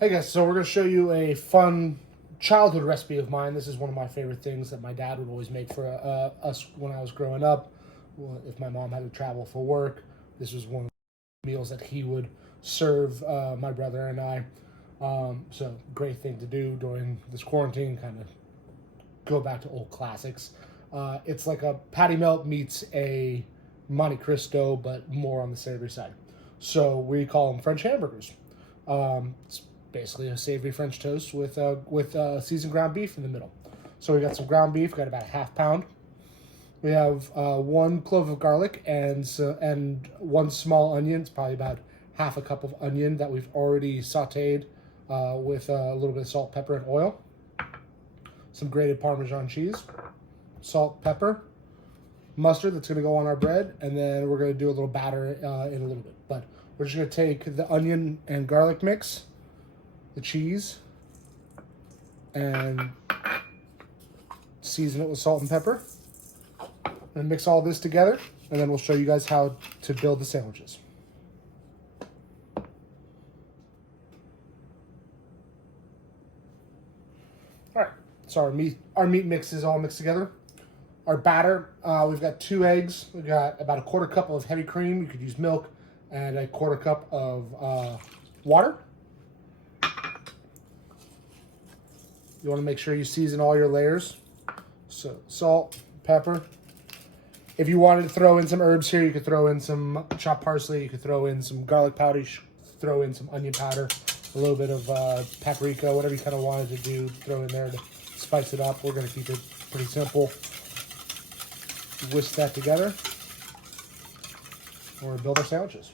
Hey guys, so we're going to show you a fun childhood recipe of mine. This is one of my favorite things that my dad would always make for us when I was growing up. If my mom had to travel for work, this was one of the meals that he would serve my brother and I. So great thing to do during this quarantine, kind of go back to old classics. It's like a patty melt meets a Monte Cristo, but more on the savory side. So we call them French hamburgers. It's basically a savory French toast with seasoned ground beef in the middle. So we got some ground beef, got about a half pound. We have one clove of garlic and one small onion. It's probably about half a cup of onion that we've already sautéed with a little bit of salt, pepper, and oil. Some grated Parmesan cheese, salt, pepper, mustard that's going to go on our bread, and then we're going to do a little batter in a little bit. But we're just going to take the onion and garlic mix, the cheese, and season it with salt and pepper. And mix all this together, and then we'll show you guys how to build the sandwiches. All right, so our meat mix is all mixed together. Our batter, we've got 2 eggs. We've got about a quarter cup of heavy cream. You could use milk, and a quarter cup of water. You want to make sure you season all your layers. So salt, pepper. If you wanted to throw in some herbs here, you could throw in some chopped parsley. You could throw in some garlic powder. You throw in some onion powder, a little bit of paprika, whatever you kind of wanted to do, throw in there to spice it up. We're going to keep it pretty simple. Whisk that together. We're going to build our sandwiches.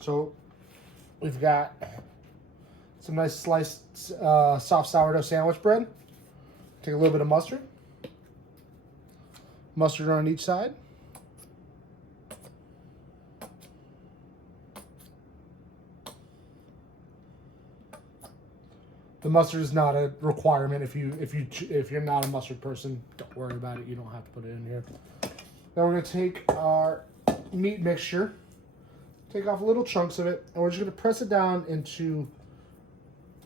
So we've got some nice sliced soft sourdough sandwich bread. Take a little bit of mustard. Mustard on each side. The mustard is not a requirement. If you're not a mustard person, don't worry about it. You don't have to put it in here. Then we're gonna take our meat mixture, take off little chunks of it, and we're just gonna press it down into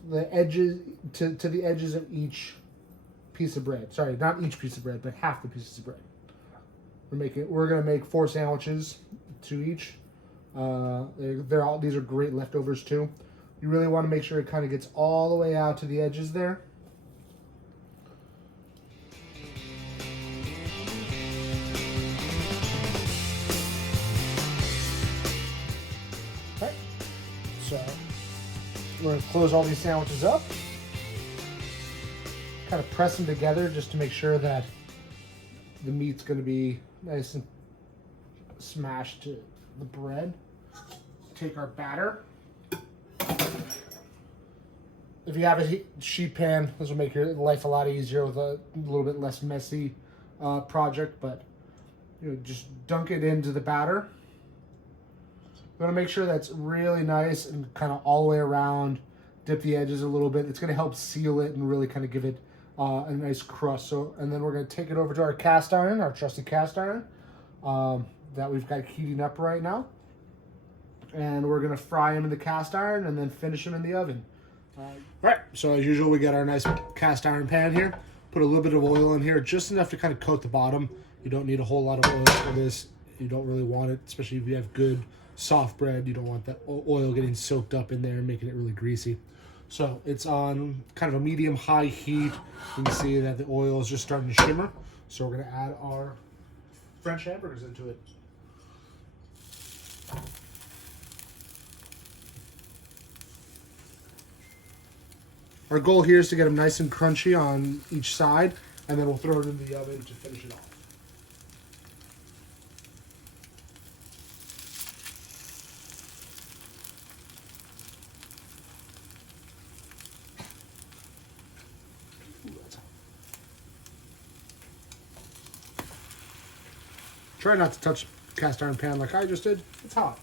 the edges to the edges of each piece of bread. Sorry, not each piece of bread, but half the pieces of bread. We're gonna make 4 sandwiches to each. These are great leftovers too. You really want to make sure it kind of gets all the way out to the edges there. All right. So we're gonna close all these sandwiches up. Kind of press them together just to make sure that the meat's going to be nice and smashed to the bread. Take our batter. If you have a sheet pan, this will make your life a lot easier with a little bit less messy project, but just dunk it into the batter. You want to make sure that's really nice and kind of all the way around. Dip the edges a little bit. It's going to help seal it and really kind of give it a nice crust. And then we're going to take it over to our cast iron, our trusty cast iron that we've got heating up right now. And we're going to fry them in the cast iron and then finish them in the oven. Right, so as usual, we got our nice cast iron pan here. Put a little bit of oil in here, just enough to kind of coat the bottom. You don't need a whole lot of oil for this. You don't really want it, especially if you have good soft bread. You don't want that oil getting soaked up in there and making it really greasy. So it's on kind of a medium-high heat. You can see that the oil is just starting to shimmer. So we're going to add our French hamburgers into it. Our goal here is to get them nice and crunchy on each side, and then we'll throw it into the oven to finish it off. Try not to touch the cast iron pan like I just did. It's hot.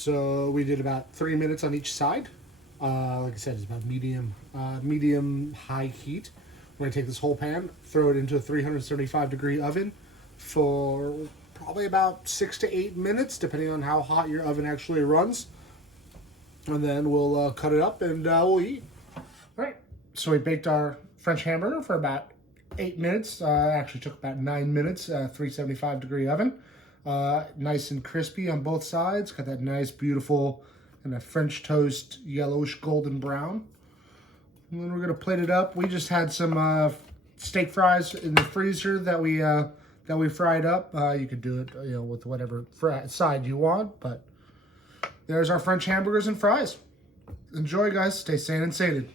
So we did about 3 minutes on each side. Like I said, it's about medium high heat. We're gonna take this whole pan, throw it into a 375-degree oven for probably about 6 to 8 minutes, depending on how hot your oven actually runs. And then we'll cut it up and we'll eat. All right. So we baked our French hamburger for about 8 minutes. Actually took about 9 minutes. 375-degree oven. Nice and crispy on both sides. Got that nice, beautiful, and a French toast, yellowish golden brown. And then we're gonna plate it up. We just had some steak fries in the freezer that we fried up. You could do it, with whatever side you want. But there's our French hamburgers and fries. Enjoy, guys. Stay sane and sated.